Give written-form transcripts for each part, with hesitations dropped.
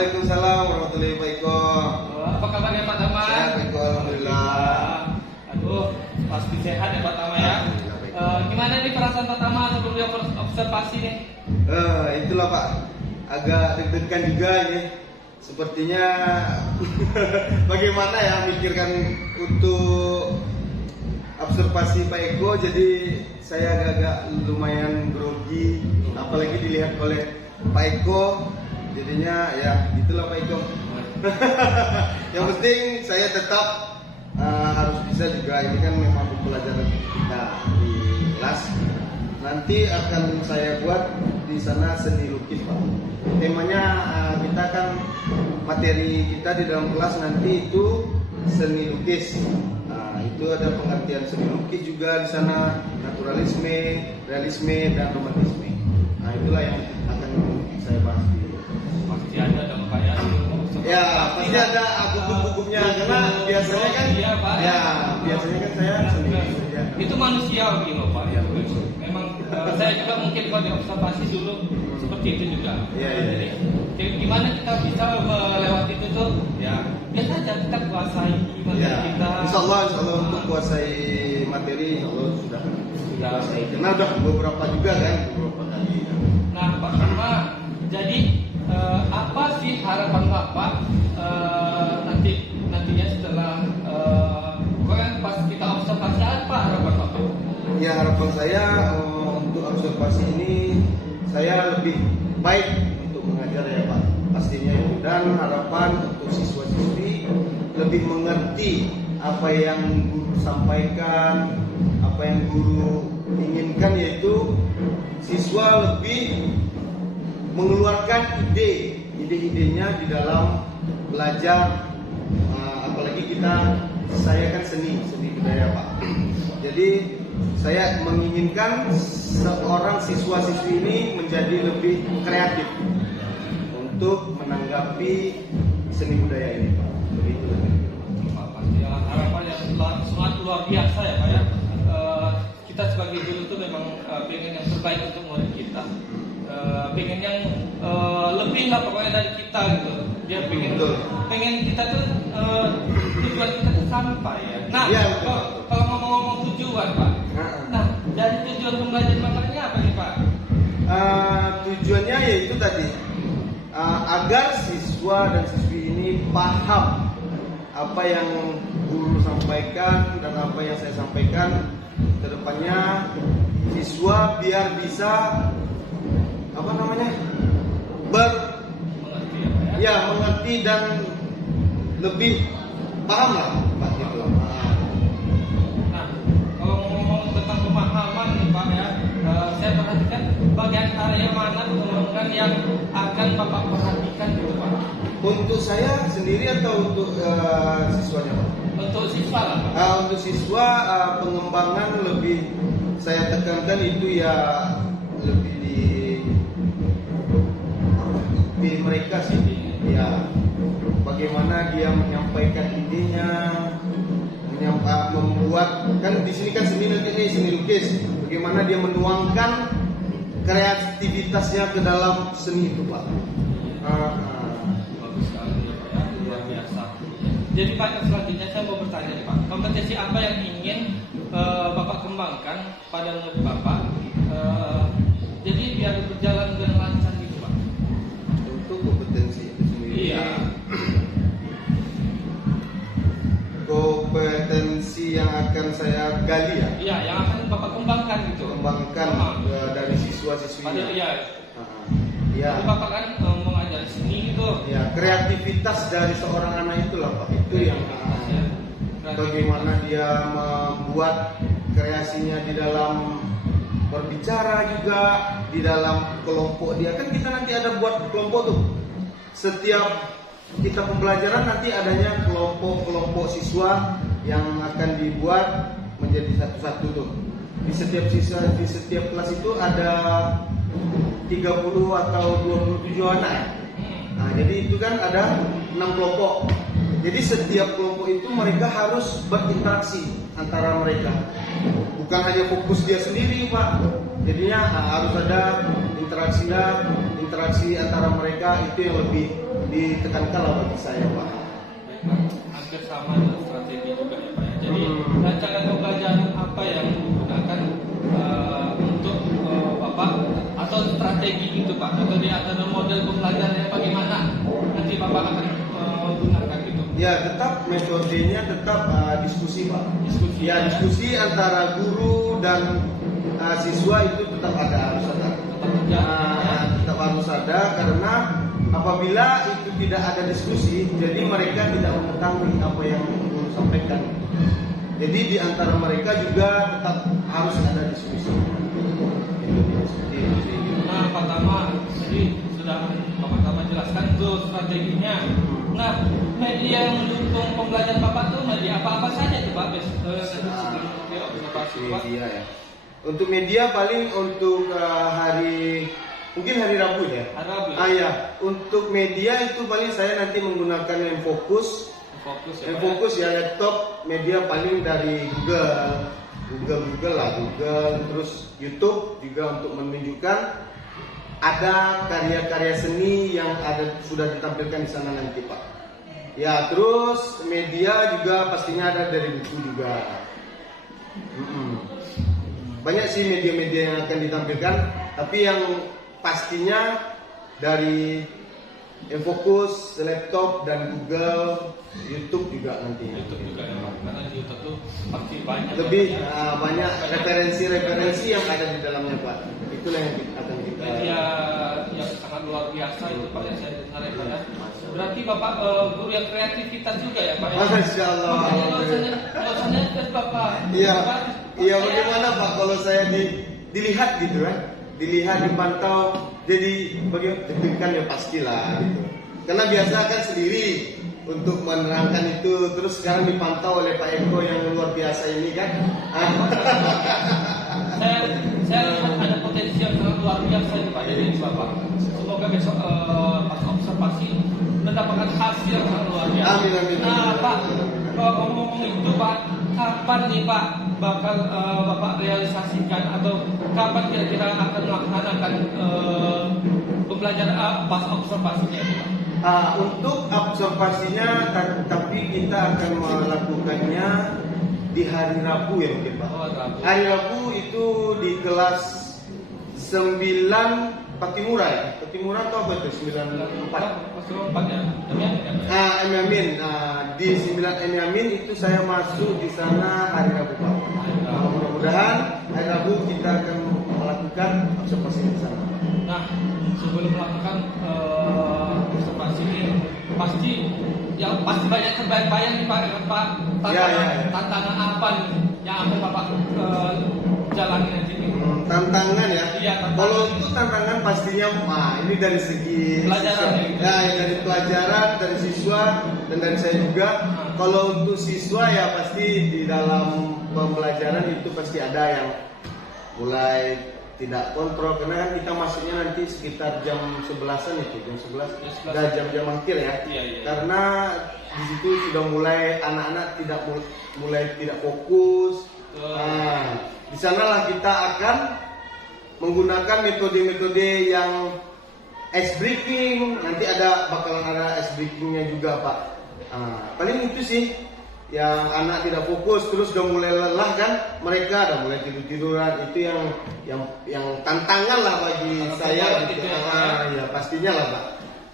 Waalaikumsalam warahmatullahi wabarakatuh. Apa kabarnya Pak Tama? Sehat, Pak Iko, alhamdulillah. Aduh, pasti sehat ya Pak Tama ya. Gimana nih perasaan Pak Tama sebelum dia observasi nih? Itulah Pak, agak deg-degan juga ini. Sepertinya bagaimana ya mikirkan untuk observasi Pak Eko, jadi saya agak-agak lumayan grogi, apalagi dilihat oleh Pak Eko, jadinya ya gitulah Pak Eko. Yang penting saya tetap harus bisa juga, ini kan memang pelajaran kita di kelas. Nanti akan saya buat di sana seni lukis Pak. Temanya kita kan materi kita di dalam kelas nanti itu seni lukis. Itu ada pengertian seni lukis juga di sana, naturalisme, realisme dan romantisme. Itulah yang akan saya bahas. Pasti ada dong Pak ya. Ya, pasti ada buku-bukunya karena biasanya kan iya, Pak. Ya, biasanya kan saya sendiri. Ya. Itu manusiawi loh Pak ya. Memang saya juga mungkin kalau diobservasi dulu seperti itu juga. Iya. Jadi gimana kita bisa melewati itu tuh? Ya, biasa aja kita kuasai materi kita. Insya Allah untuk kuasai materi, Insya Allah sudah kuasai. Karena udah beberapa juga kan, beberapa kali. Nah, Pak Tama, jadi apa sih harapan Bapak nantinya setelah kan pas kita observasi, apa harapan Bapak? Ya, harapan saya untuk observasi ini saya lebih baik untuk mengajar ya Pak, pastinya itu, dan harapan untuk siswa-siswi lebih mengerti apa yang guru sampaikan, apa yang guru inginkan, yaitu siswa lebih mengeluarkan ide-idenya di dalam belajar, apalagi saya kan seni budaya Pak. Jadi saya menginginkan seorang siswa-siswi ini menjadi lebih kreatif untuk menanggapi seni budaya ini Pak. Begitu. Pasti harapan yang sangat luar biasa ya Pak ya. Kita sebagai guru itu memang pengen yang terbaik untuk murid kita. Pengen yang lebih lah pokoknya dari kita gitu. Dia pengen kita tuh tujuan kita tuh sampai ya. Nah, ya, kalau ngomong tujuan Pak. Nah, dari tujuan pembelajaran materinya apa nih Pak? Tujuannya yaitu tadi agar siswa dan siswi ini paham apa yang guru sampaikan dan apa yang saya sampaikan. Kedepannya siswa biar bisa mengerti dan lebih paham lah Pak gitu. Nah, kalau ngomong tentang pemahaman nih Pak ya, saya perhatikan bagian area mana pengembangkan yang akan Bapak perhatikan gitu Pak? Untuk saya sendiri atau untuk siswanya Pak? Untuk siswa lah Pak. Untuk siswa pengembangan lebih saya tekankan itu ya lebih di mereka sih, ya bagaimana dia menyampaikan idenya, membuat, kan di sini kan seni lukis, bagaimana dia menuangkan kreativitasnya ke dalam seni itu Pak. Bagus sekali ya Pak ya, luar biasa. Jadi Pak, selanjutnya saya mau bertanya nih Pak, kompetensi apa yang ingin Bapak kembangkan pada murid Bapak, jadi biar berjalan dengan lancar gitu Pak? Untuk kompetensi itu sendiri. Iya. Kompetensi yang akan saya gali ya. Iya, yang akan Bapak kembangkan gitu. Kembangkan dari siswa-siswinya. Iya. Ya. Jadi Bapak kan mengajar seni gitu. Ya, kreativitas dari seorang anak itulah Pak. Itu yang bagaimana dia membuat kreasinya di dalam berbicara juga, di dalam kelompok dia. Kan kita nanti ada buat kelompok tuh. Setiap kita pembelajaran nanti adanya kelompok-kelompok siswa yang akan dibuat menjadi satu-satu tuh. Di setiap siswa, di setiap kelas itu ada 30 atau 27 anak ya. Nah, jadi itu kan ada 6 kelompok. Jadi setiap kelompok itu mereka harus berinteraksi antara mereka. Bukan hanya fokus dia sendiri, Pak. Jadinya harus ada interaksi antara mereka, itu yang lebih ditekankanlah bagi saya Pak. Baiklah, hampir sama dengan strategi juga ya Pak. Jadi rancangan pembelajaran apa yang digunakan untuk Bapak atau strategi gitu Pak, atau di antara model pembelajaran yang bagaimana nanti Bapak akan gunakan gitu? Ya tetap metodenya tetap diskusi Pak. Diskusi. Ya diskusi antara guru dan siswa itu tetap harus ada. Tetap harus ada karena apabila itu tidak ada diskusi, jadi mereka tidak mengetahui apa yang guru sampaikan. Jadi di antara mereka juga tetap harus ada diskusi. Nah, pertama jadi sudah Bapak Tama jelaskan itu strateginya. Nah, media yang mendukung pembelajaran Bapak tuh media apa saja tuh Pak? Media ya. Untuk media paling untuk mungkin hari Rabu ya. Hari Rabu. Ya. Untuk media itu paling saya nanti menggunakan yang fokus. Fokus ya laptop media paling dari Google lah, terus YouTube juga untuk menunjukkan ada karya-karya seni yang sudah ditampilkan di sana nanti Pak. Ya terus media juga pastinya ada dari buku juga. Banyak sih media-media yang akan ditampilkan, tapi yang pastinya dari fokus laptop dan Google, YouTube juga nanti. YouTube juga ya Pak, karena di YouTube tuh pasti banyak. Lebih banyak referensi yang ada di dalamnya Pak. Itulah yang akan kita. Media yang sangat luar biasa itu Pak yang saya dengar ya Pak ya. Berarti Bapak guru yang kreativitas juga ya Pak ya. Masya Allah. Makanya Bapak. Iya bagaimana Pak kalau saya dilihat gitu kan, dilihat dipantau. Jadi bagaimana deg-degan ya pastilah gitu. Karena biasa kan sendiri untuk menerangkan itu, terus sekarang dipantau oleh Pak Eko yang luar biasa ini kan. Saya lihat ada potensi yang sangat luar biasa ini Pak dari Bapak. Semoga besok pas observasi mendapatkan hasil yang sangat luar biasa. Amin. Nah Pak, ngomong itu Pak, kapan nih Pak bakal Bapak realisasikan atau kapan kira-kira akan melaksanakan pembelajaran pas observasinya Pak? Untuk observasinya, tapi kita akan melakukannya di hari Rabu ya mungkin Pak. Hari Rabu itu di kelas 9 Patimura ya. Patimura atau apa itu? 94 ya. Emiamin. Di 9 Emiamin itu saya masuk di sana hari Rabu Pak. Mudah-mudahan hari Rabu kita akan melakukan observasi di sana. Nah, sebelum melakukan observasi ini pasti banyak terbayang nih Pak. Tantangan apa nih yang akan Bapak jalani nanti nih? Tantangan ya. Iya, kalau itu tantangan pastinya ini dari segi pelajaran dari pelajaran, dari siswa dan dari saya juga. Kalau untuk siswa ya pasti di dalam pembelajaran itu pasti ada yang mulai tidak kontrol, karena kan kita masuknya nanti sekitar jam 11-an itu, jam 11 dan jam-jam akhir ya. Iya. Karena di situ sudah mulai anak-anak mulai tidak fokus. Di sanalah kita akan menggunakan metode-metode yang ice breaking. Nanti bakalan ada ice breakingnya juga Pak. Paling itu sih, yang anak tidak fokus terus udah mulai lelah kan, mereka udah mulai tiduran. Itu yang tantangan lah bagi saya gitu. Ya pastinya lah Pak.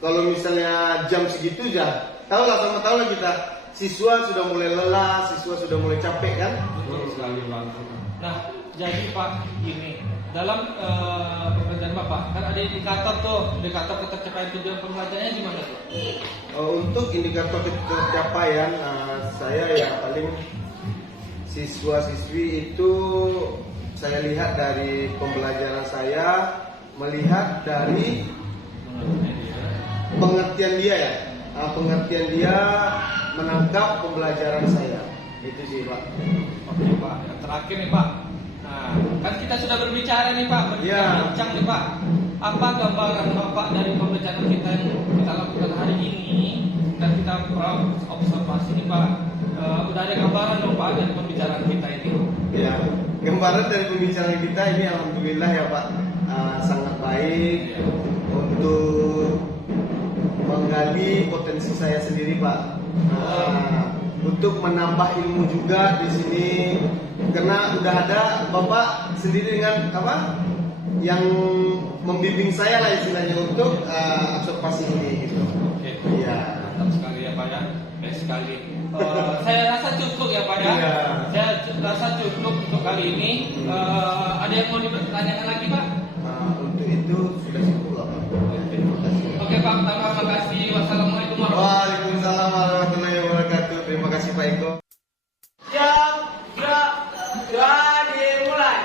Kalau misalnya jam segitu ya tahu lah kita, siswa sudah mulai lelah, siswa sudah mulai capek kan. Betul sekali Pak. Nah, jadi Pak, ini dalam pekerjaan Bapak kan ada indikator ketercapaian tujuan pembelajarannya gimana tuh? Untuk indikator ketercapaian saya ya paling siswa-siswi itu saya lihat dari pembelajaran saya, melihat dari pengertian dia ya. Pengertian dia menangkap pembelajaran saya. Itu sih Pak. Oke Pak, yang terakhir nih Pak. Nah, kan kita sudah berbicara nih Pak, berbincang nih Pak. Apa gambaran Bapak dari pembelajaran kita yang kita lakukan hari ini dan kita observasi nih Pak? Udah ada gambaran dong Pak dari pembicaraan kita ini? Ya, gambaran dari pembicaraan kita ini alhamdulillah ya Pak, sangat baik untuk menggali potensi saya sendiri, Pak. Untuk menambah ilmu juga di sini, karena udah ada Bapak sendiri dengan apa yang membimbing saya lah istilahnya untuk observasi ini gitu. Oke. Iya. Mantap sekali ya Pak ya. Baik sekali. Saya rasa cukup ya Pak ya. Iya. Saya rasa cukup untuk kali ini. Ada yang mau ditanyakan lagi Pak? Untuk itu sudah cukup lah, Pak. Terima kasih. Oke Pak, terima kasih. Wassalamualaikum warahmatullahi wabarakatuh. Waalaikumsalam warahmatullahi wabarakatuh. Terima kasih Pak Eko. Jam dimulai.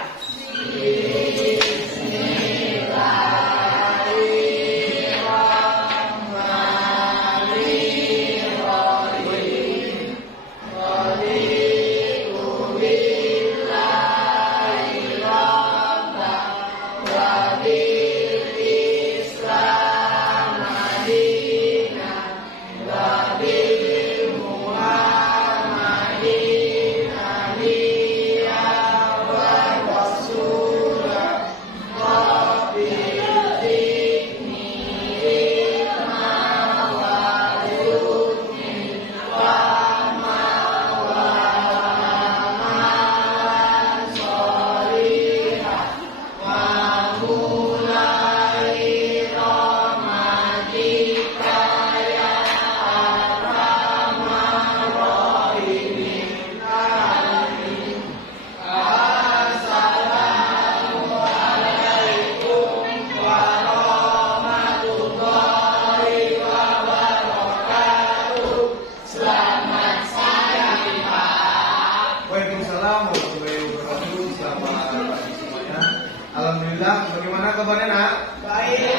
Waalaikumsalam warahmatullahi wabarakatuh. Selamat pagi semuanya. Alhamdulillah. Bagaimana kabarnya nak? Baik.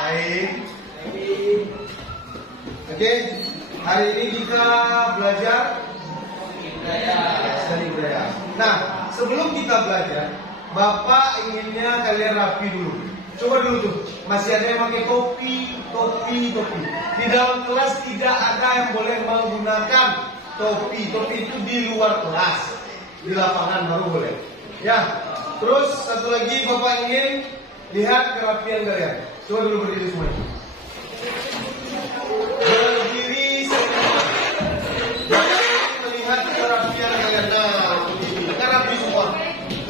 Baik. Oke. Hari ini kita belajar seni budaya. Nah, sebelum kita belajar, Bapak inginnya kalian rapi dulu. Coba dulu tuh, masih ada yang pakai topi. Di dalam kelas tidak ada yang boleh menggunakan topi itu di luar kelas, di lapangan baru boleh. Ya, terus satu lagi Bapak ingin lihat kerapian kalian. Coba dulu berdiri semuanya. Berdiri semua. Bapak ingin melihat kerapian kalian. Nah, ini rapi semua.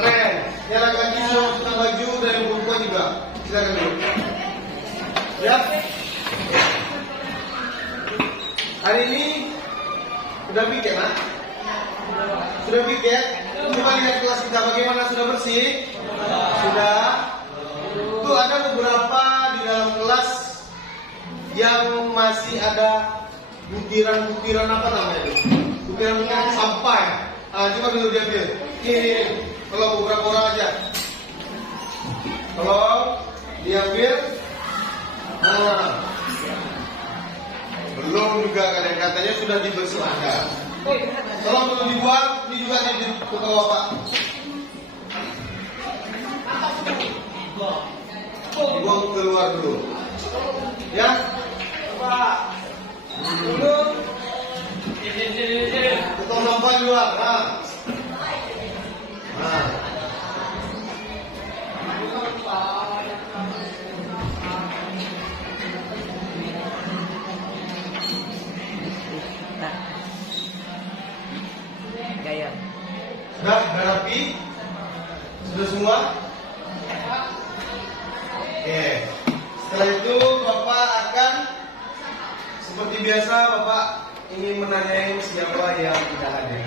Keren. Yang laki-laki sudah masukkan baju dan yang perempuan juga. Silakan dulu. Ya. Hari ini sudah piket, Nak? Sudah piket? Coba lihat kelas kita bagaimana, sudah bersih? Sudah. Tuh ada beberapa di dalam kelas yang masih ada butiran-butiran apa namanya itu? Butiran sampah ya? Coba dulu diambil. Ini. Tolong beberapa orang aja. Tolong diambil. Belum juga kalian katanya sudah dibersihkan. Tolong belum dibuang, ini juga di bawah Pak. Dibuang keluar dulu. Ya, Pak. Dulu. Potong sampah di luar. Nah. Gaya. Sudah rapi? Sudah semua? Oke. Setelah itu Bapak akan seperti biasa Bapak ingin menanyai siapa yang tidak hadir.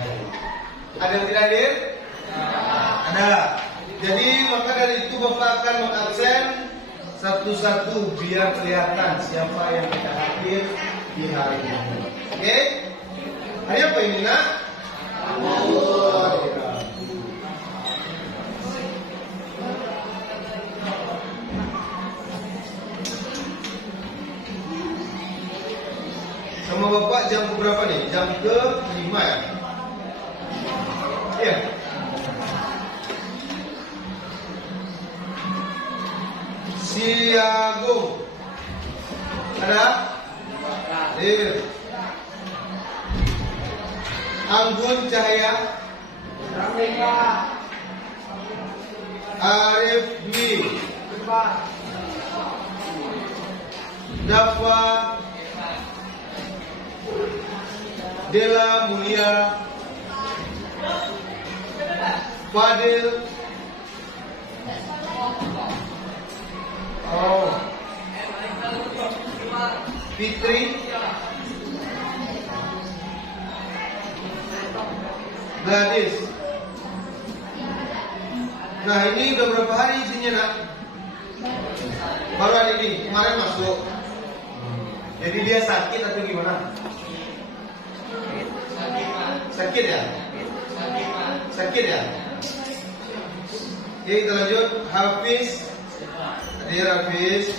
Ada yang tidak hadir? Ada. Jadi maka dari itu Bapak akan mengabsen satu-satu biar kelihatan siapa yang tidak hadir di hari ini. Oke? Hari apa ini nak? Sama Bapak jam berapa nih? Jam ke-5 ya? Iya. Siago. Ada? Iya. Anggun Cahaya. Arif Dwi. Dafa Dela Mulia, Fadil, Fitri, Gladys. Nah ini udah berapa hari isinya nak? Baru hari ini, kemarin masuk. Jadi dia sakit atau gimana? Sakit ya? Sakit ya? Oke kita lanjut. Hafiz, Adir Hafiz,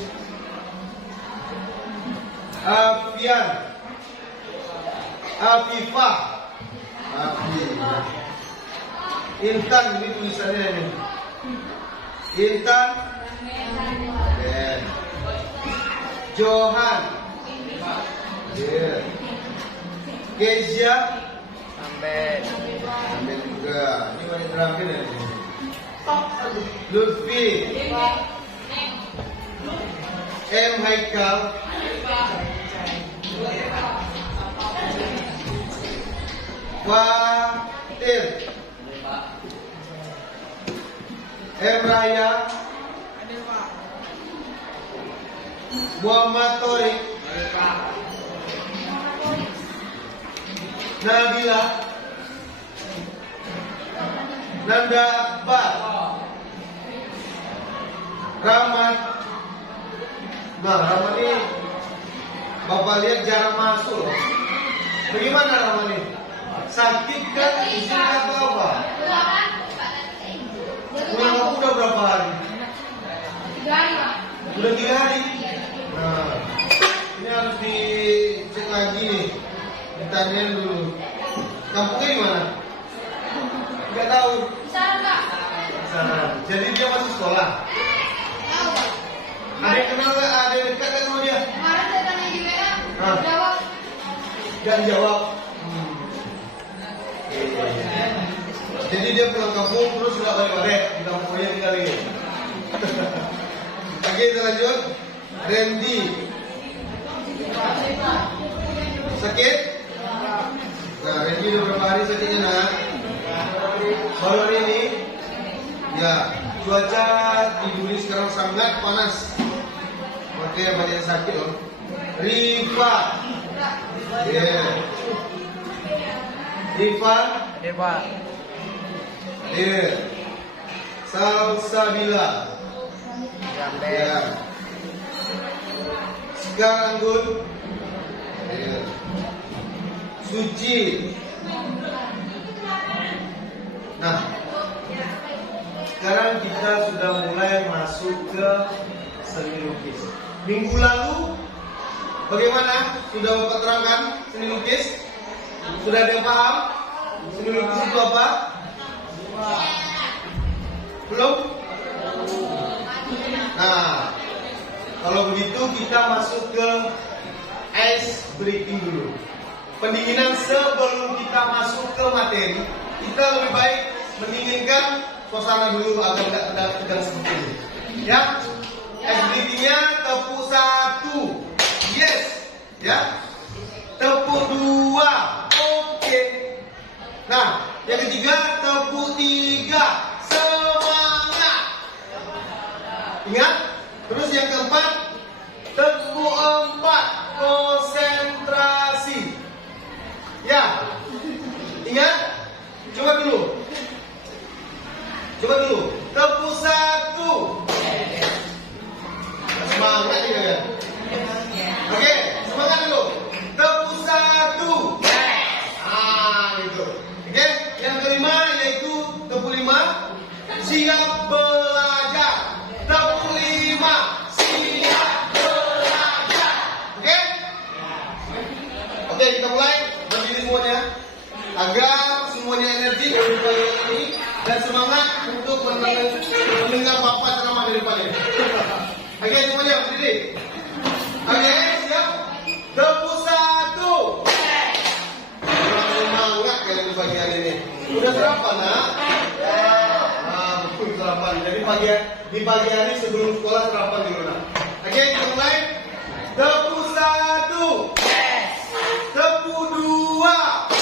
Afian, Afifah, Afifah, Intan, ini tulisannya ini. Intan, Johan, Kezia, sampai juga. Ini wanita terakhir ya. Lutfi, M Haikal, Fatir, M Raya, Muhammad Torik, Nabila, Nanda Akbar, Rahmat. Nah, Rahmat ini Bapak lihat jarang masuk loh. Bagaimana Rahmat ini? Sakit kan? Isinya apa? Pulang aku udah berapa hari? 3 hari, Pak. Udah 3 hari. Nah, ini harus dicek lagi nih. Ditanyain dulu. Kampungnya di mana? Enggak tahu. Bisa, Pak. Sana. Jadi dia masih sekolah. Tahu, Pak. Ada yang kenal nggak? Ada yang dekat nggak sama dia? Kemarin saya tanya di WA, Hah? jawab. Dan jawab. Jadi dia pulang kampung terus nggak balik-balik. Di kampungnya tinggal ini. Oke kita lanjut. Randy. Sakit? Nah Randy udah berapa hari sakitnya nak? Baru hari ini? Ya. Cuaca di Duri sekarang sangat panas. Makanya banyak yang sakit loh. Rifa. Rifa. Salsabila. Ya. Sekar Anggun. Suci. Nah, sekarang kita sudah mulai masuk ke seni lukis. Minggu lalu bagaimana? Sudah Bapak terangkan seni lukis? Sudah ada yang paham? Seni lukis itu apa? Belum? Nah, kalau begitu kita masuk ke ice breaking dulu. Pendinginan sebelum kita masuk ke materi, kita lebih baik mendinginkan suasana dulu agar tidak tegang seperti ini. Ya, ice breakingnya tepuk 1, yes, ya. Tepuk 2, oke. Nah, yang ketiga tepuk 3, semangat. Ingat? Terus yang keempat tepuk 4, konsentrasi. Ya, ingat? Coba dulu. Tepuk 1. Semangat ya. Oke, semangat dulu. Tepuk 1. Gitu. Oke, yang kelima yaitu tepuk 5. Siap belajar. Tepuk 5. Siap belajar. Oke? Oke, kita mulai. Berdiri semuanya. Agar semuanya energi ini dan semangat untuk mendengar Bapak ceramah dari depan ini. Oke, semuanya berdiri. Oke, siap. Tepuk 1. Semangat kalian di pagi hari ini. Udah sarapan, nak? Betul sarapan. Jadi di pagi hari sebelum sekolah sarapan dulu, nak. Oke, kita mulai. Tepuk 1. Tepuk 2.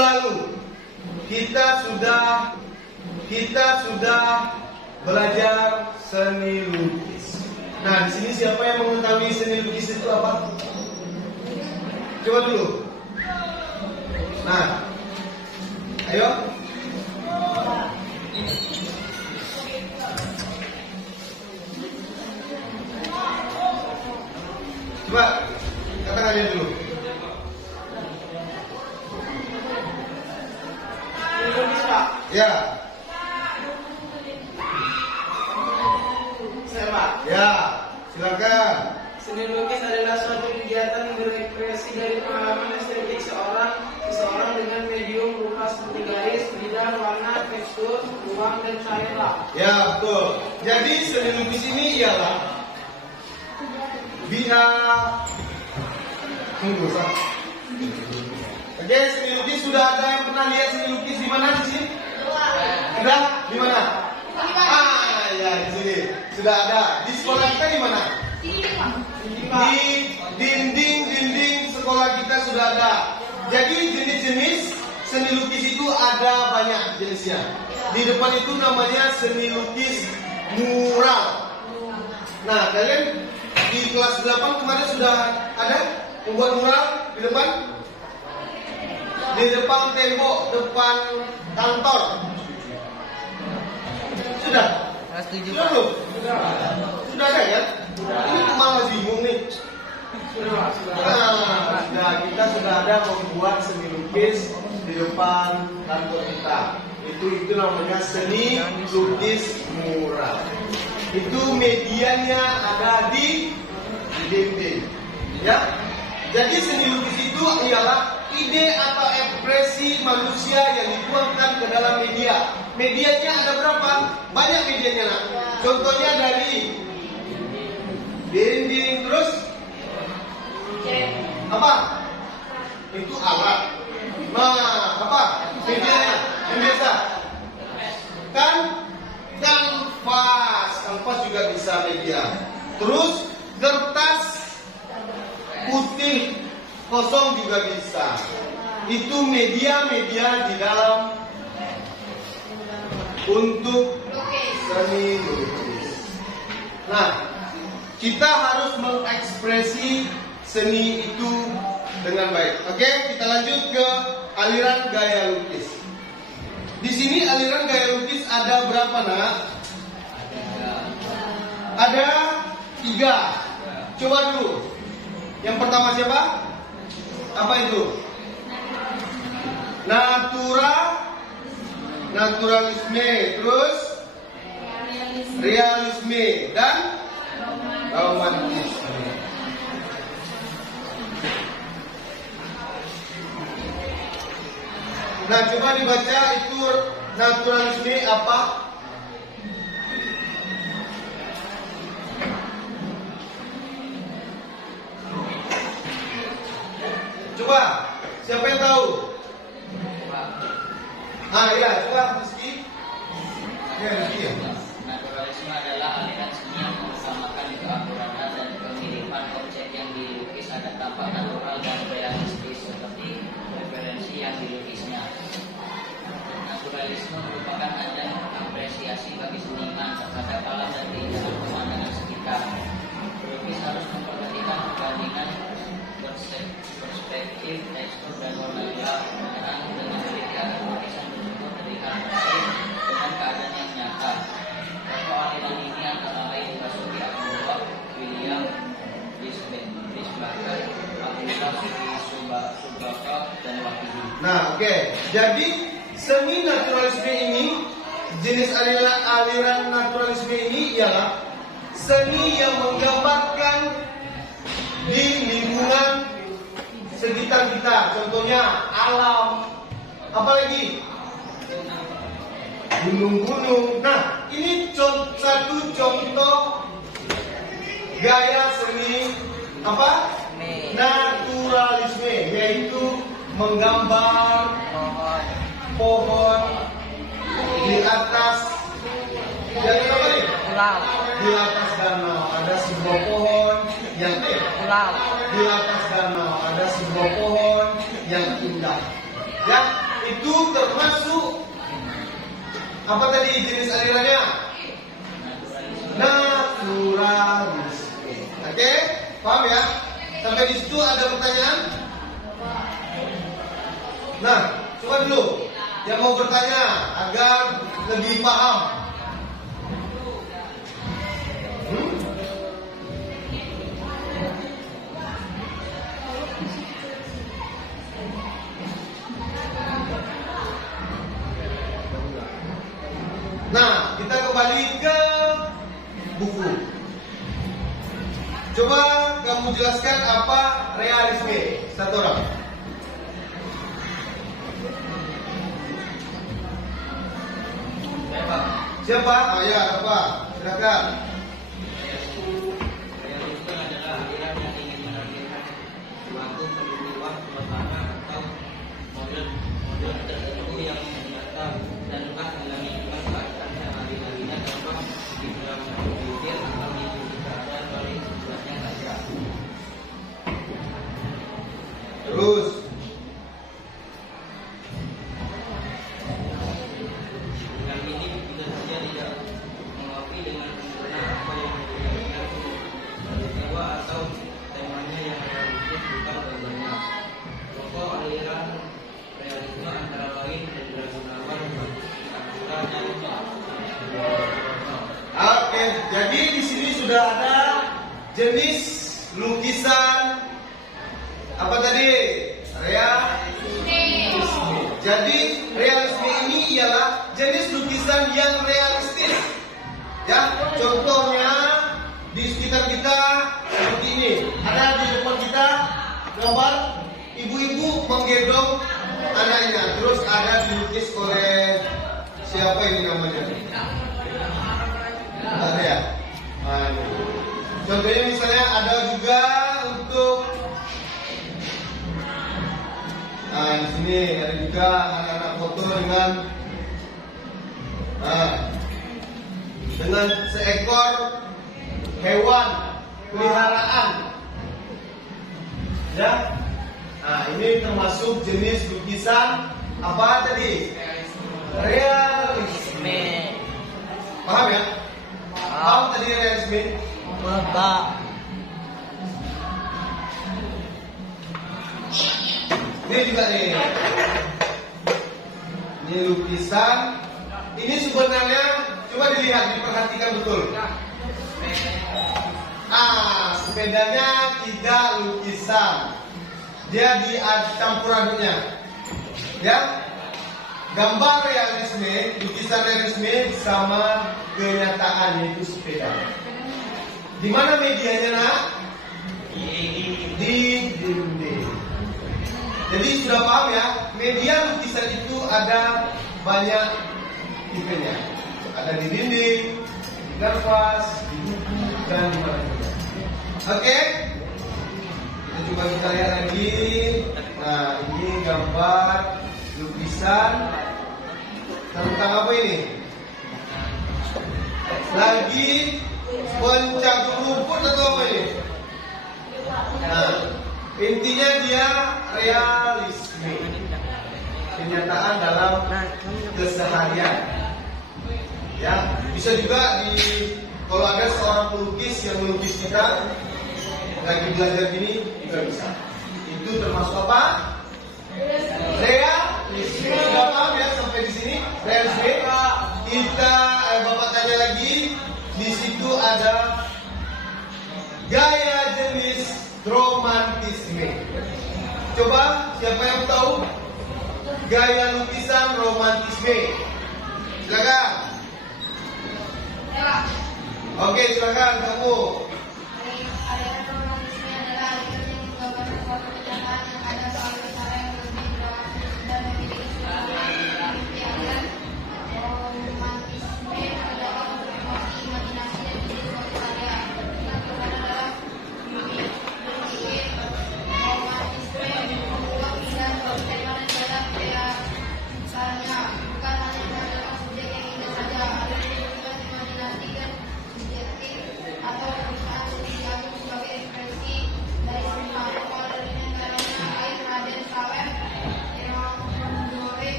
lalu kita sudah belajar seni lukis. Nah, di sini siapa yang mengetahui seni lukis itu apa? Coba dulu. Nah, ayo. Coba katakan aja dulu. Seni lukis, Pak. Ya, Saya, Pak. ya, silakan. Seni lukis adalah suatu kegiatan yang berekspresi dari pengalaman estetik seseorang dengan medium berupa seperti garis, bidang, warna, tekstur, ruang, dan cahaya. Ya, betul. Jadi seni lukis ini ialah tunggu, Sah. Oke, seni lukis sudah ada yang pernah lihat seni lukis di mana di sini? Sudah? Di mana? Ah, ya di sini. Sudah ada. Di sekolah kita di mana? Di dinding sekolah kita sudah ada. Jadi jenis-jenis seni lukis itu ada banyak jenisnya. Di depan itu namanya seni lukis mural. Nah, kalian di kelas 8 kemarin sudah ada membuat mural di depan? Di depan tembok, depan kantor. Sudah? Sudah belum? Sudah ada ya? Ini malah bingung nih. Sudah. Kita sudah ada membuat seni lukis di depan kantor kita. Itu namanya seni lukis mural. Itu medianya ada di dinding. Ya. Jadi seni lukis itu ialah ide atau ekspresi manusia yang dituangkan ke dalam media. Medianya ada berapa? Banyak medianya, nak. Contohnya dari dinding, terus apa? Itu alat. Nah, apa? Medianya yang biasa. Kanvas juga bisa media. Terus kertas putih kosong juga bisa. Itu media-media di dalam untuk seni lukis. Nah, kita harus mengekspresi seni itu dengan baik. Oke, kita lanjut ke aliran gaya lukis. Di sini aliran gaya lukis ada berapa, nak? Ada 3. Coba dulu. Yang pertama siapa? Apa itu? Naturalisme, terus realisme dan romantisme. Nah, coba dibaca itu naturalisme apa? Coba, siapa yang tahu? Ya, coba Rizky. Ya, Rizky ya. Naturalisme adalah aliran seni yang mengutamakan keakuratan dan kemiripan objek yang dilukis ada tampak natural dan realistis seperti referensi yang dilukisnya. Naturalisme merupakan ajang apresiasi bagi seniman terhadap alam dan keindahan pemandangan sekitar. Pelukis harus memperhatikan perbandingan perspektif, tekstur, dan warna gelap dengan teliti agar lukisan tersebut terlihat baik dengan keadaan yang nyata. Tokoh aliran ini antara lain Basuki Abdullah, William Risbaker, Abdullah Subaka, dan Wahidi. Nah, oke. Jadi seni naturalisme ini, jenis aliran naturalisme ini ialah seni yang menggambarkan di lingkungan sekitar kita. Contohnya alam, apalagi gunung-gunung. Nah, ini satu contoh gaya seni apa? Naturalisme, yaitu menggambar pohon di atas Pulau. di atas danau ada sebuah pohon yang Pulau. di atas danau ada sebuah pohon yang indah. Ya, itu termasuk apa tadi jenis alirannya? Naturalisme. Oke, paham ya? Sampai di situ ada pertanyaan? Nah, coba dulu yang mau bertanya agar lebih paham. Nah, kita kembali ke buku. Coba kamu jelaskan apa realisme. Satu orang. Siapa? Oh ya, apa? Silakan. Realisme adalah aliran yang ingin menampilkan suatu kebutuhan suasana atau model tertentu yang nyata dan dapat mengaminkan keadaan yang hari-harinya tanpa dipikir atau diikuti keadaan oleh sebuahnya saja. Terus. Dengan ini bisa saja tidak mengakui dengan sempurna apa yang diberikan peristiwa atau temanya yang realistis bukan gambarnya. Pokok aliran realisme antara lain Hendra Gunawan, Saputra, dan Oke, jadi di sini sudah ada jenis lukisan apa tadi? Realisme. Jadi realisme ini ialah jenis lukisan yang realistis. Ya, contohnya di sekitar kita seperti ini. Ada di depan kita gambar ibu-ibu menggendong anaknya. Terus ada dilukis oleh siapa ini namanya? Ada ya? Nah, ini. Contohnya misalnya ada juga untuk di sini ada juga anak-anak foto dengan seekor hewan peliharaan. Ya. Nah, ini termasuk jenis lukisan apa tadi? Realisme. Paham ya? Paham tadi realisme? Ini juga nih. Ini lukisan. Ini sebenarnya coba dilihat, diperhatikan betul. Sepedanya tidak lukisan. Dia campur aduknya. Ya. Gambar realisme, lukisan realisme sama kenyataan yaitu sepeda. Di mana medianya, Nak? Di dinding. Jadi sudah paham ya, media lukisan itu ada banyak tipenya. Ada di dinding, di kanvas, di buku, dan di mana-mana. Oke? Kita coba lihat lagi. Nah, ini gambar lukisan tentang apa ini? Lagi mencatur rumput atau apa ini? Nah, intinya dia realisme, kenyataan dalam keseharian. Ya, bisa juga kalau ada seorang pelukis yang melukis kita lagi belajar gini juga bisa. Itu termasuk apa? Realisme. Sudah paham ya sampai di sini? Realisme. Kita Bapak tanya lagi. Di situ ada gaya jenis romantisme. Coba siapa yang tahu gaya lukisan romantisme? Silakan. Oke, silakan kamu.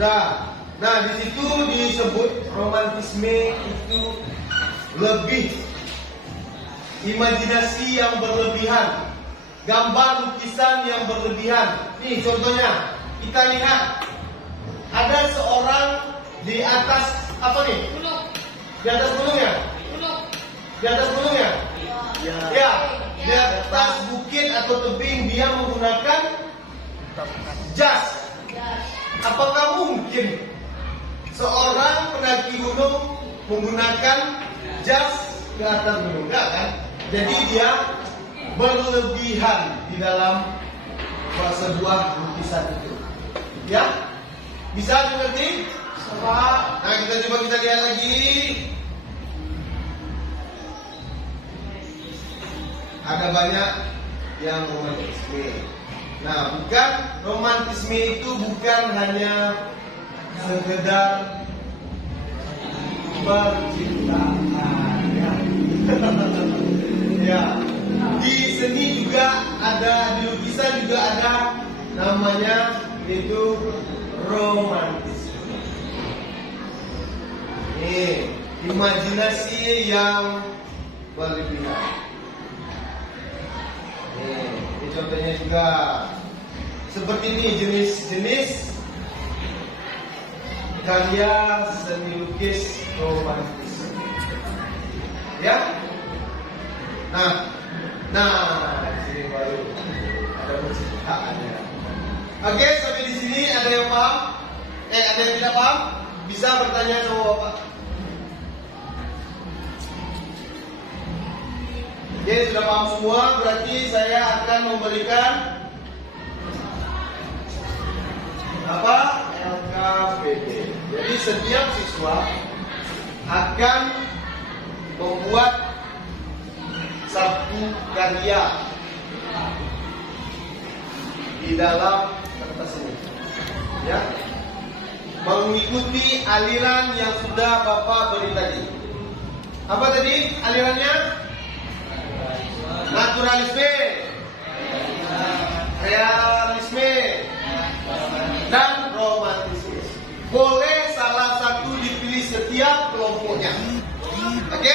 Sudah. Nah, di situ disebut romantisme itu lebih imajinasi yang berlebihan, gambar lukisan yang berlebihan. Nih contohnya, kita lihat ada seorang di atas apa nih? Gunung. Di atas gunungnya? Gunung. Di atas gunungnya? Ya. Ya, di atas bukit atau tebing dia menggunakan jas. Apakah mungkin seorang pendaki gunung menggunakan jas ke atas gunung? Enggak kan? Jadi dia berlebihan di dalam sebuah lukisan itu. Ya? Bisa dimengerti? Nah, kita lihat lagi. Ada banyak yang romantisme. Nah, bukan romantisme itu bukan hanya sekedar percintaan. Ya, di seni juga ada, di lukisan juga ada namanya itu romantisme. Nih, imajinasi yang berlebihan. Ini contohnya juga seperti ini jenis-jenis karya seni lukis romantis. Ya. Nah, di sini baru ada penciptaannya. Oke, sampai di sini ada yang paham? Ada yang tidak paham? Bisa bertanya sama Bapak. Oke, sudah paham semua, berarti saya akan memberikan apa? LKPD. Jadi setiap siswa akan membuat satu karya di dalam kertas ini. Ya. Mengikuti aliran yang sudah Bapak beri tadi. Apa tadi alirannya? Naturalisme, realisme, dan romantisme. Boleh salah satu dipilih setiap kelompoknya. Oke?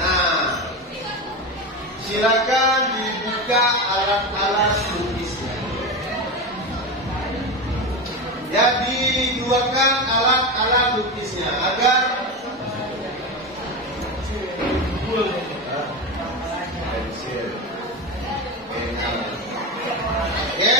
Nah, silakan dibuka alat-alat lukisnya. Ya, dikeluarkan alat-alat lukisnya agar oke.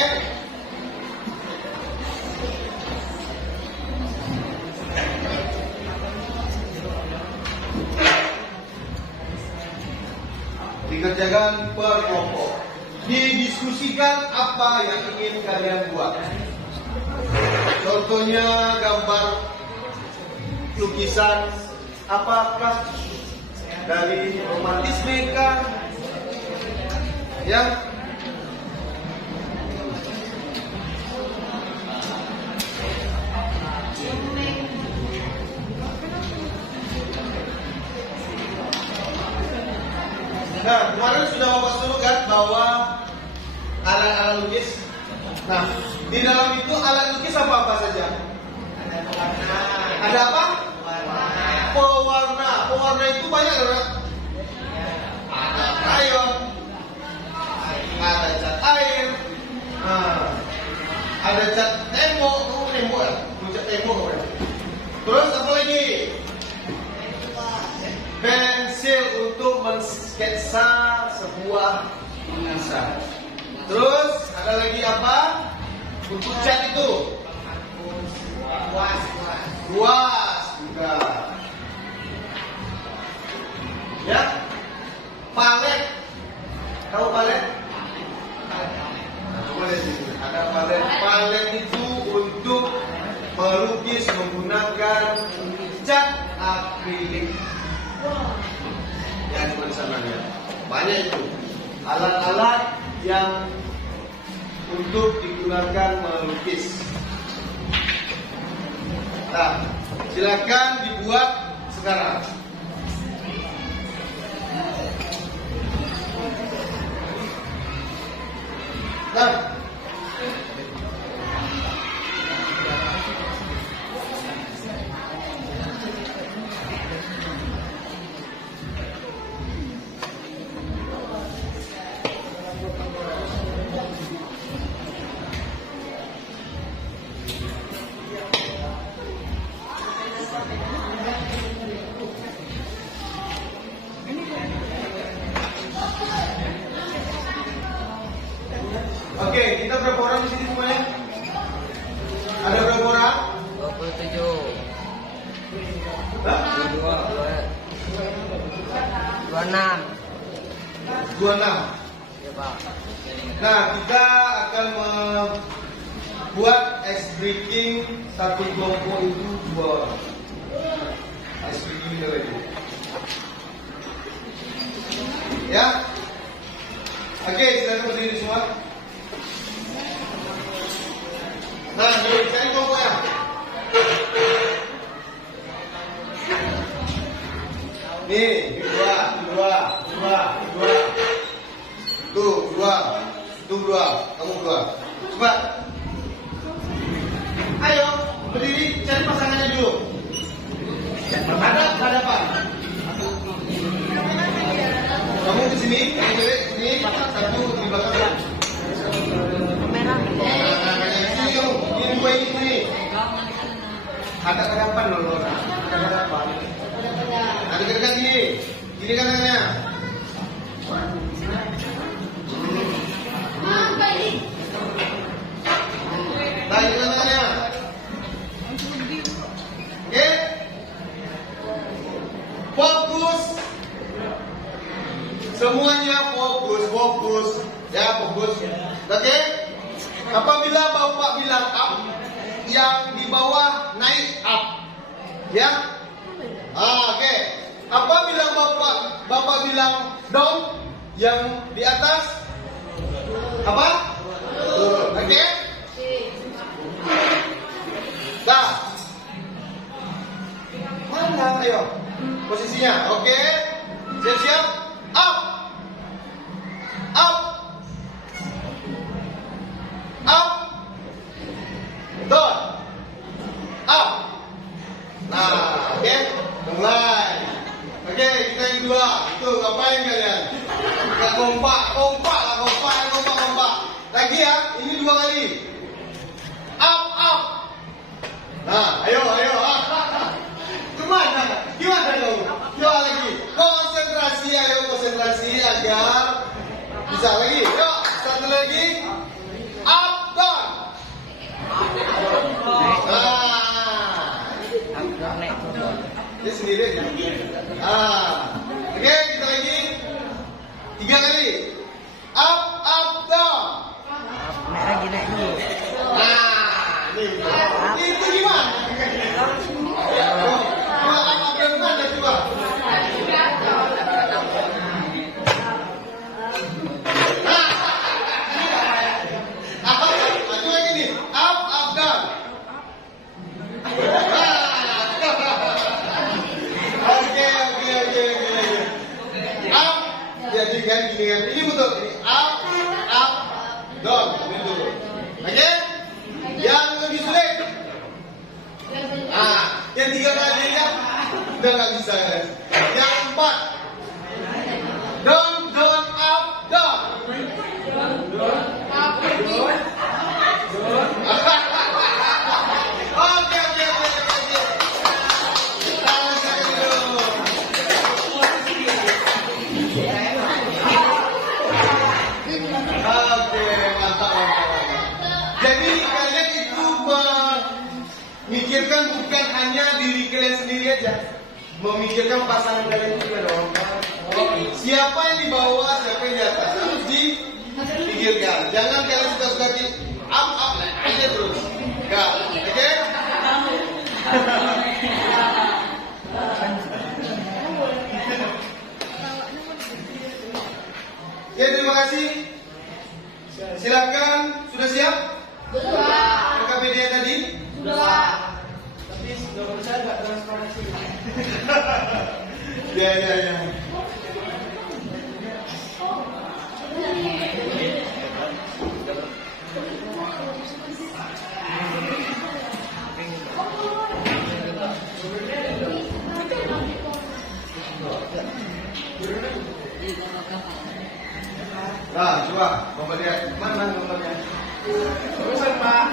Dikerjakan per kelompok. Didiskusikan apa yang ingin kalian buat. Contohnya gambar lukisan apakah dari romantisme kah? Ya. Nah, kemarin sudah Bapak suruh kan bahwa alat-alat lukis. Nah, di dalam itu alat lukis apa saja? Ada apa? Pewarna. Pewarna itu banyak loh. Ada crayon, ada cat air, ada cat tembok, cat tembok. Terus apa lagi? Pensil untuk mensketsa sebuah lukisan. Terus ada lagi apa? Untuk cat itu kuas juga. Ya, palet. Tahu palet? Boleh sini. Ada palet. Palet itu untuk melukis menggunakan cat akrilik. Ya, cuma di sananya. Banyak itu alat-alat yang untuk digunakan melukis. Nah, silakan dibuat sekarang. Nah, 26. Ya, Pak. Nah, kita akan membuat ice breaking satu kelompok itu 2 orang. Ice breaking itu lagi. Ya. Oke, silakan berdiri semua. Nah, yuk cari kelompoknya. Nih, dua. Tuh dua. Kamu dua. Coba. Ayo, berdiri, cari pasangannya dulu. Ada apa? Kamu ke sini, kamu cewek sini, satu di belakang. Sini kamu, ini dua ini sini. Ada hadapan loh, ada hadapan. Ada dekat sini, gini kan tangannya. Tarik tangannya. Oke. Fokus. Semuanya fokus. Ya, fokus. Oke. Apabila Bapak bilang up, yang di bawah naik up. Ya. Oke. Apabila Bapak bilang down, yang di atas apa? Oke. Dah. Mana ayo? Posisinya. Oke. Siap-siap. Up. Down. Up. Nah, oke. Mulai. Oke, kita yang kedua. Itu ngapain kalian? Gak kompak. Lagi ya. Ini 2 kali. Up. Nah, ayo. Gimana dong? Coba lagi. Konsentrasi agar bisa lagi. Yuk, satu lagi. Up, down. Ini sendiri kan? Oke, kita lagi 3 kali. Up, down. Itu gimana? Gini kan, ini betul, ini up, down, ini dulu. Oke? Yang lebih sulit. Yang 3 kali ya, udah nggak bisa kan? Yang 4, down, up, down. Oke. Jadi kalian itu memikirkan bukan hanya diri kalian sendiri aja, memikirkan pasangan kalian juga dong. Siapa yang di bawah, siapa yang di atas harus dipikirkan. Jangan kalian suka-suka di up aja terus. Enggak, oke? Ya, terima kasih. Silakan, sudah siap? Sudah. KPD tadi? Sudah. Tapi jawaban saya nggak transparansi. Ya. Nah, coba Bapak lihat mana nomornya. Terusan Pak.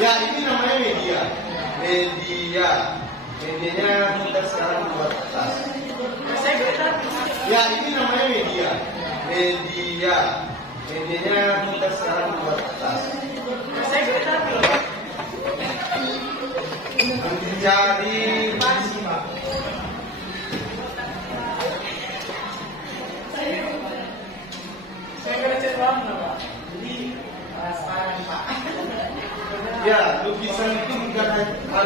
Ya, ini namanya media. Medianya kita sekarang buat atas. Ya, ini namanya media. Medianya kita sekarang buat atas. Cari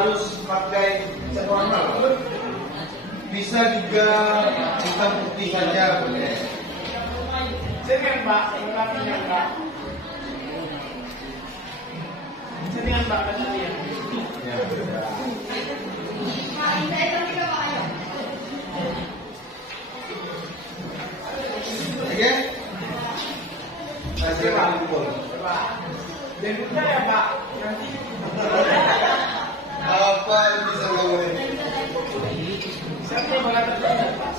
harus pakai cat warna. Bisa juga hitam putih saja boleh. Sini Mbak, ini Mbak. Sini Mbak, kalian. Ya. Oke. Kasih rambut. Dan udah ya Pak, nanti Apa yang bisa ngomongin? saya belum boleh tertanya Pak.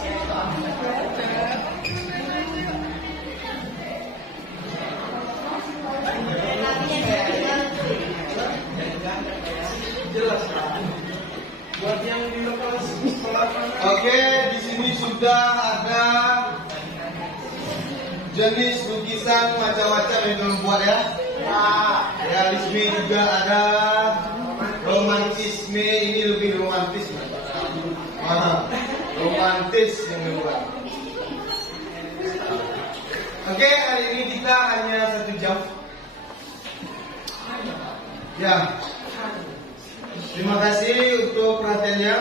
Jelas Pak. Buat yang di lokal sekolah Oke, di sini sudah ada jenis lukisan macam-macam yang belum buat ya. Realisme juga ada, romantisme ini lebih romantis. Romantis yang dibuat. Oke, hari ini kita hanya 1 jam. Ya. Terima kasih untuk perhatiannya.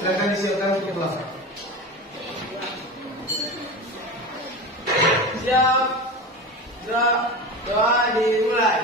Silakan disiapkan untuk pulang. siap. Doa dimulai.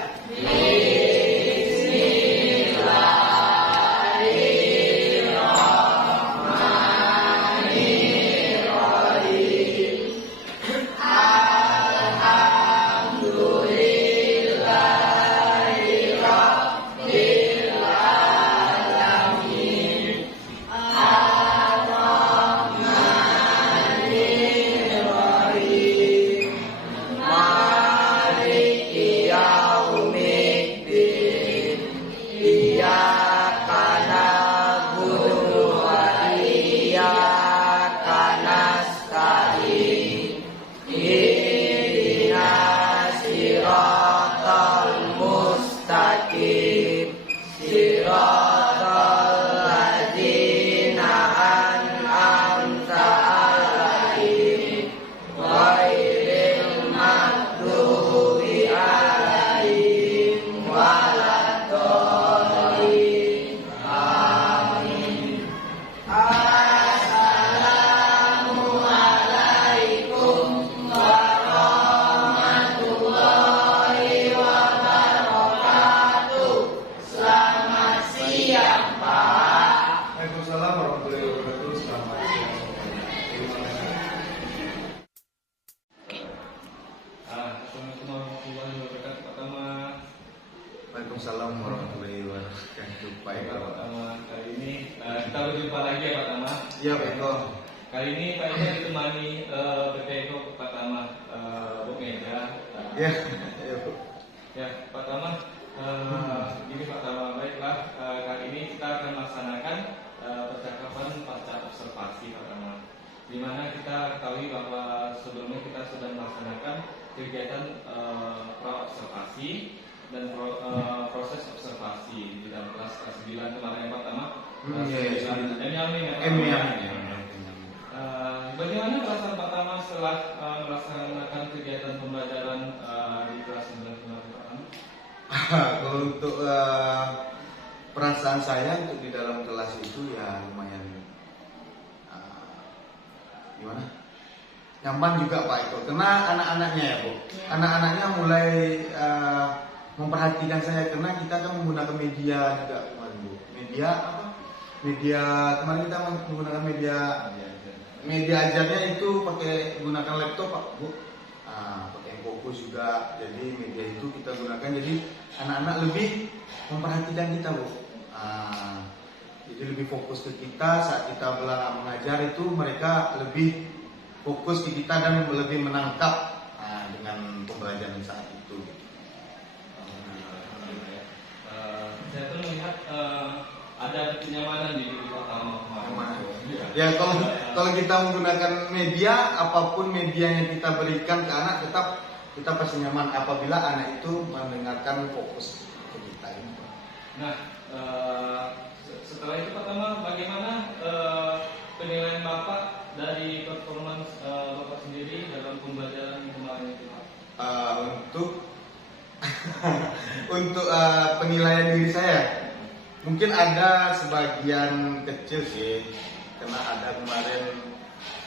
Waalaikumsalam warahmatullahi wabarakatuh. Selamat siang. Assalamualaikum warahmatullahi wabarakatuh. Pertama, Waalaikumsalam warahmatullahi wabarakatuh. Baik, Pak. pertama kali ini kita berjumpa lagi ya Pak Tama. Iya, Pak Eko. Kali ini Pak Eko ditemani PT Eko Pak Tama, Bu Mega. Ya, ya, Bu. Ya, Pak Tama. Ini Pak Tama, baiklah. Kali ini kita akan melaksanakan percakapan pasca observasi Pak Tama. Di mana kita ketahui bahwa sebelumnya kita sudah melaksanakan kegiatan pra-observasi dan proses observasi di dalam kelas 9 kemarin Pak Tama. Bagaimana perasaan Pak Tama setelah melaksanakan kegiatan pembelajaran di kelas 9 kemarin Pak Tama? Kalau untuk perasaan saya untuk di dalam kelas itu ya lumayan gimana? Nyaman juga Pak Eko. Karena anak-anaknya ya Bu, anak-anaknya mulai memperhatikan saya karena kita kan menggunakan media juga kemarin Bu. Media apa? Media kemarin kita menggunakan media ajarnya itu pakai gunakan laptop Pak Bu. Pakai fokus juga. Jadi media itu kita gunakan. Jadi anak-anak lebih memperhatikan kita Bu. Jadi lebih fokus ke kita saat kita mengajar itu mereka lebih fokus ke kita dan lebih menangkap dengan pembelajaran saat itu. Saya pun melihat ada kenyamanan di Pak Tama kemarin. Ya kalau kita menggunakan media, apapun media yang kita berikan ke anak tetap kita pasti nyaman apabila anak itu mendengarkan fokus ke kita. Nah, setelah itu Pak Tama, bagaimana penilaian Bapak dari performance Bapak sendiri dalam pembelajaran kemarin itu Pak? Untuk penilaian diri saya Mungkin ada sebagian kecil sih, karena ada kemarin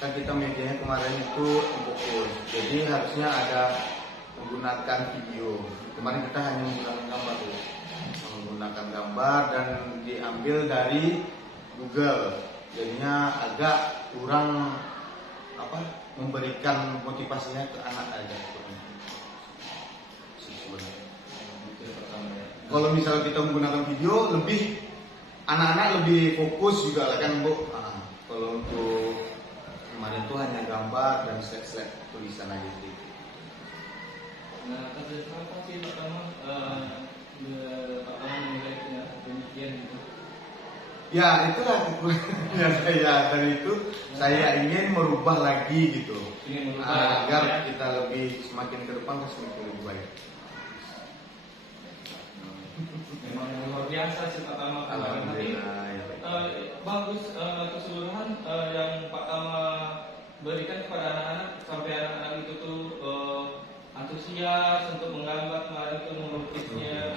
kan kita medianya kemarin itu fokus, jadi harusnya ada menggunakan video. Kemarin kita hanya menggunakan gambar tuh, menggunakan gambar dan diambil dari Google, jadinya agak kurang memberikan motivasinya ke anak aja. Kalau misalnya kita menggunakan video, lebih anak-anak lebih fokus juga lah kan Bu. Kalau untuk kemarin itu hanya gambar dan slide tulisan aja gitu. Nah, ada apa sih pertama menilainya demikian gitu? Ya itulah kekurangannya saya, dan itu saya ingin merubah lagi gitu, Ingin merubah, agar ya. kita lebih semakin ke depan semakin lebih baik. Memang luar biasa sih pertama kemarin, tapi Alhamdulillah, ya. bagus keseluruhan yang Pak Tama berikan kepada anak-anak, sampai anak-anak itu tuh antusias untuk menggambar kemarin itu melukisnya.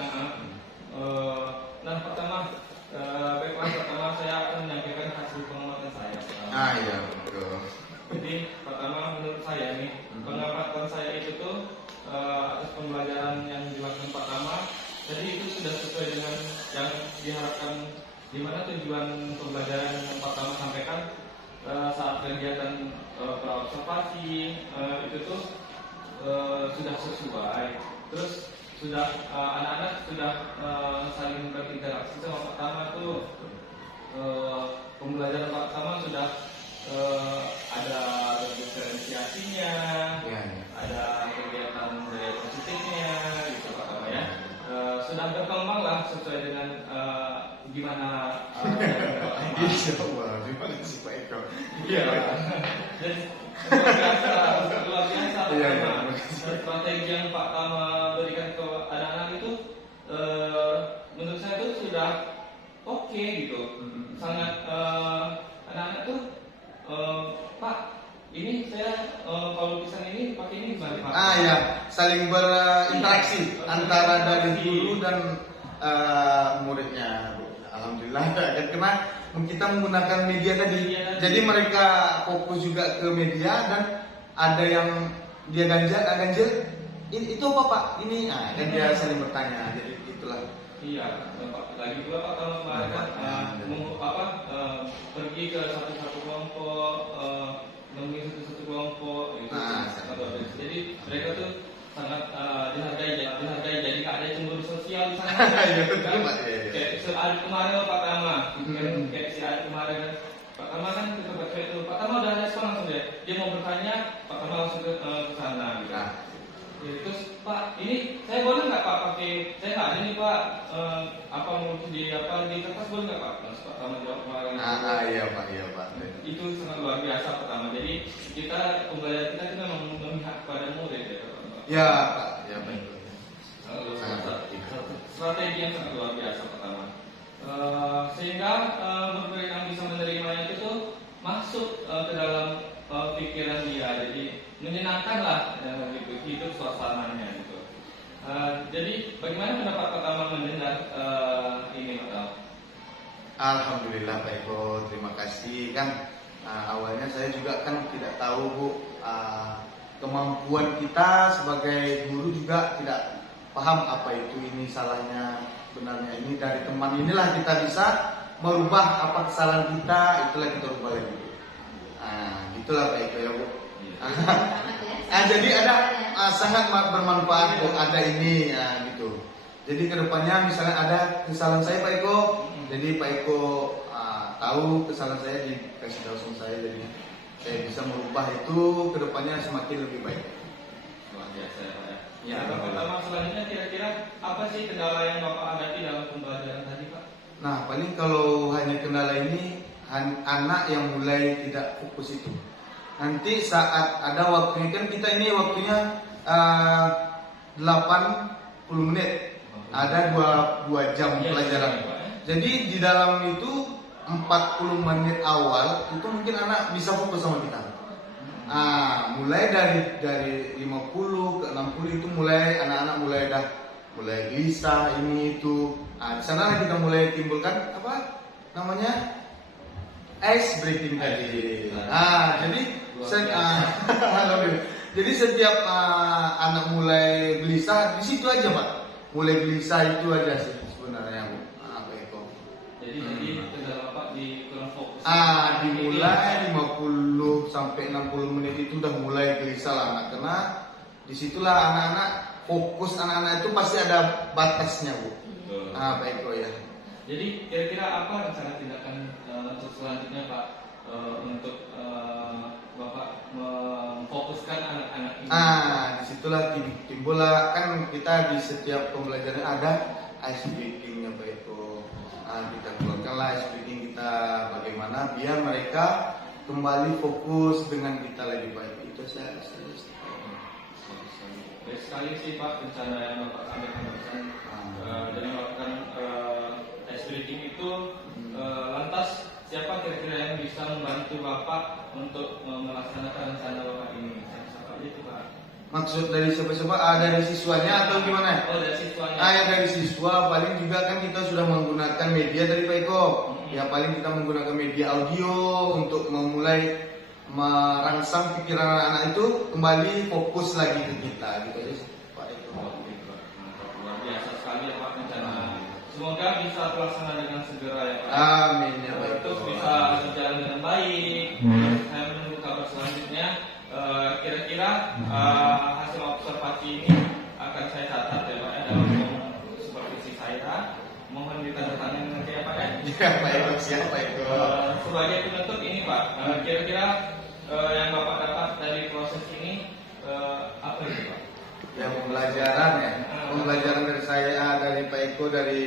Nah pertama baiklah, pertama saya akan menyampaikan hasil pengamatan saya. Iya betul. Jadi pertama menurut saya nih, pengamatan saya itu tuh atas pembelajaran yang dilakukan Pak Tama, jadi itu sudah sesuai dengan yang diharapkan, di mana tujuan pembelajaran yang Pak Tama sampaikan saat kegiatan praobservasi itu tuh sudah sesuai. Terus sudah anak-anak sudah saling berinteraksi sama Pak Tama tuh. Pembelajaran Pak Tama sudah ada diferensiasinya, Ya. ada kegiatan dari positifnya gitu Pak Tama ya. Sudah berkembang lah sesuai dengan gimana Insya Allah, terima kasih Pak Eko. Iya. Dan luar biasa Pak Iya, Tama. iya. Strategi yang Pak Tama berikan ke anak-anak itu menurut saya itu sudah oke gitu. Sangat anak-anak tuh Pak, ini saya kalau lukisan ini pakai ini gimana Pak? Ya, saling berinteraksi antara dari guru dan muridnya. Alhamdulillah, karena kita menggunakan media tadi, jadi mereka fokus juga ke media, dan ada yang dia ganjil, itu apa Pak? Ini, dan dia saling bertanya, jadi itulah. Iya, lagi pula Pak Tama kemarin kan pergi ke satu-satu kelompok, menemui satu-satu kelompok, itu jadi mereka tuh sangat dihargai, jadi nggak ada cemburu sosial di sana. Iya, betul, Pak. Kayak hari kemarin Pak Tama, kayak si hari kemarin Pak Tama kan kita baca itu, Pak Tama udah respon langsung dia mau bertanya, Pak Tama langsung ke sana gitu. Ya, terus Pak, ini saya boleh nggak Pak pakai, saya nggak ada nih Pak, apa mau di kertas boleh nggak Pak? Terus Pak Tama jawab kemarin. Iya Pak. Itu sangat luar biasa pertama. Jadi kita pembelajaran kita itu memang memihak pada murid ya Pak. Ya Pak, ya baik. Sangat strategi yang sangat luar biasa pertama. Sehingga murid yang bisa menerimanya itu tuh masuk ke dalam pikiran dia, jadi menyenangkan lah gitu, hidup suasananya gitu. Jadi bagaimana pendapat Pak Tama mendengar ini Pak Tama? Alhamdulillah Pak Eko, terima kasih. Kan awalnya saya juga kan tidak tahu Bu, kemampuan kita sebagai guru juga tidak paham apa itu ini salahnya, benarnya ini dari teman inilah kita bisa merubah apa kesalahan kita, itulah kita rubah lagi. Itulah Pak Eko ya Bu. Jadi ada sangat bermanfaat Bu, ada ini gitu. Jadi kedepannya misalnya ada kesalahan saya Pak Eko, jadi Pak Eko tahu kesalahan saya, dikasih tahu sama saya, jadi saya bisa merubah itu kedepannya semakin lebih baik. Luar biasa ya Pak. Ya, pertama selanjutnya kira-kira apa sih kendala yang Bapak hadapi dalam pembelajaran tadi Pak? Nah paling kalau hanya kendala ini anak yang mulai tidak fokus itu. Nanti saat ada waktunya, kan kita ini waktunya 80 menit, ada 2 jam pelajaran. Jadi di dalam itu 40 menit awal itu mungkin anak bisa fokus sama kita. Mulai dari 50 ke 60 itu mulai anak-anak mulai dah mulai gelisah ini itu. Di sana kita mulai timbulkan apa namanya ice breaking tadi. Jadi jadi setiap anak mulai gelisah di situ aja Pak. Mulai gelisah itu aja sih sebenarnya Bu. Apa itu? Jadi kendala Bapak di kurang fokus. Dimulai 50 sampai 60 menit itu udah mulai gelisah lah anak, karena disitulah anak-anak fokus, anak-anak itu pasti ada batasnya Bu. Pak Eko ya. Jadi kira-kira apa rencana tindakan untuk selanjutnya Pak untuk Bapak memfokuskan anak-anak ini? Disitulah timbullah, kan kita di setiap pembelajaran ada ice breaking-nya Pak Eko. Kita keluarkanlah ice breaking kita bagaimana biar mereka kembali fokus dengan kita lagi Pak Eko. Itu saya Baik sekali sih Pak rencana yang Bapak sampaikan barusan. Dengan melakukan ice breaking itu, lantas siapa kira-kira yang bisa membantu Bapak untuk melaksanakan rencana Bapak ini? Siapa aja itu Pak? Maksud dari siapa-siapa? Dari siswanya atau gimana? Oh, dari siswanya. Ya dari siswa paling juga kan kita sudah menggunakan media dari Pak Eko. Ya paling kita menggunakan media audio untuk memulai merangsang pikiran anak-anak itu kembali fokus lagi ke kita gitu aja sih Pak Eko. Luar biasa sekali ya Pak rencana. Semoga bisa terlaksana dengan segera ya Pak. Amin ya Pak Eko. Terus bisa berjalan dengan baik. Saya menunggu kabar selanjutnya. Kira-kira hasil observasi ini akan saya catat ya Pak ya dalam supervisi saya. Mohon ditandatangani nanti ya Pak ya. Ya Pak Eko, siap Pak Eko. Sebagai penutup ini Pak, kira-kira yang Bapak dapat dari proses ini apa itu Pak? Ya pembelajaran ya. Pembelajaran dari saya, dari Pak Eko, dari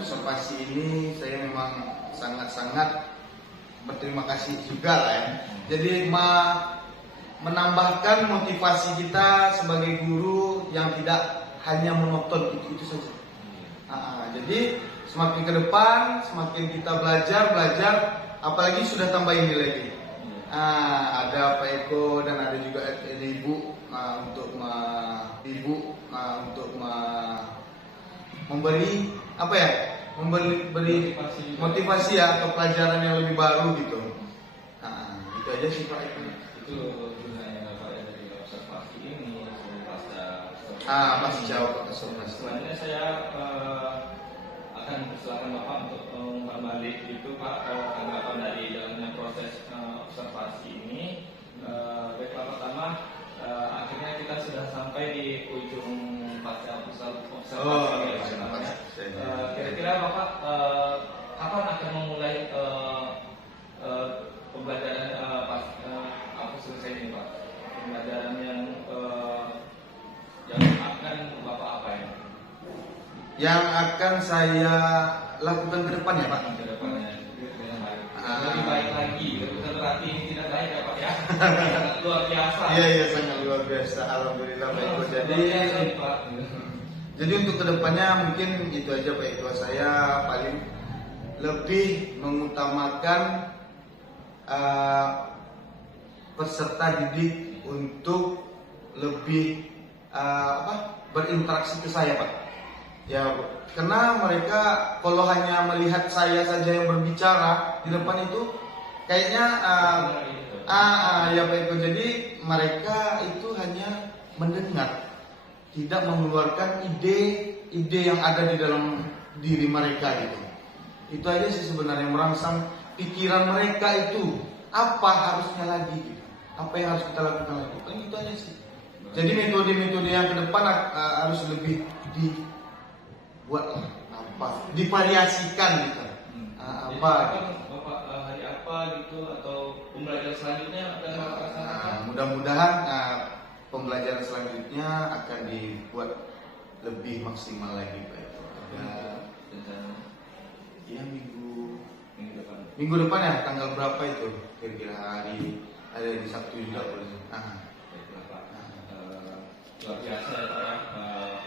observasi ini saya memang sangat-sangat berterima kasih juga lah ya. Jadi menambahkan motivasi kita sebagai guru yang tidak hanya menonton itu saja. Jadi semakin ke depan, semakin kita belajar, apalagi sudah tambah ini lagi. Ada Pak Eko dan ada juga Ibu untuk memberi apa ya? Memberi motivasi ya atau pelajaran yang lebih baru gitu. Itu aja sih Pak Eko. Itu gunanya Bapak ya dari observasi ini pasca. Masih jawab observasi. Selanjutnya saya akan persilakan Bapak untuk berbalik itu Pak tanggapan dari jalannya proses observasi ini. Baik Pak, pertama akhirnya kita sudah sampai di ujung pasca observasi. Kira-kira Bapak kapan akan memulai pembelajaran apa selesai ini Pak? Pembelajaran yang akan Bapak apa ya? Yang akan saya lakukan ke depan ya Pak? Ke depannya lebih baik lagi, bukan berarti ini tidak baik ya Pak ya? Luar biasa. Iya sangat luar biasa. Alhamdulillah Pak Eko. Jadi untuk kedepannya mungkin itu aja Pak Eko. Saya paling lebih mengutamakan peserta didik untuk lebih berinteraksi ke saya Pak. Ya, karena mereka kalau hanya melihat saya saja yang berbicara di depan itu kayaknya ya Pak Eko. Jadi mereka itu hanya mendengar, tidak mengeluarkan ide-ide yang ada di dalam diri mereka gitu. Itu aja sih sebenarnya merangsang pikiran mereka itu apa harusnya lagi gitu. Apa yang harus kita lakukan lagi. Kan itu aja sih. Jadi metode-metode yang ke depan harus lebih dibuat divariasikan gitu. Bapak hari apa gitu atau pembelajaran selanjutnya akan Bapak laksanakan? Mudah-mudahan pembelajaran selanjutnya akan dibuat lebih maksimal lagi Pak Eko. Ya minggu depan ya, tanggal berapa itu? Kira-kira hari ada di Sabtu juga boleh. Luar biasa ya Pak ya.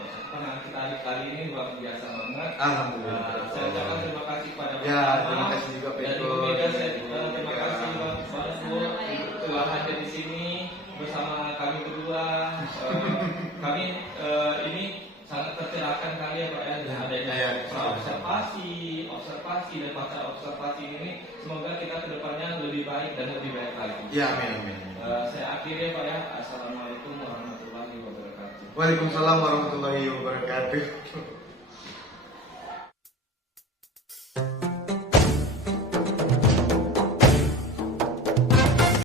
Persiapan kita kali ini luar biasa banget. Alhamdulillah. Saya ucapkan terima kasih kepada Bapak. Ya, terima kasih juga Pak Dan Eko. Ibu Mega saya terima kasih Bapak telah hadir di sini bersama kami berdua. Kami ini observasi dan baca observasi ini semoga kita kedepannya lebih baik dan lebih baik lagi. Ya, amin amin. Saya akhiri Pak ya. Assalamualaikum warahmatullahi wabarakatuh. Waalaikumsalam warahmatullahi wabarakatuh.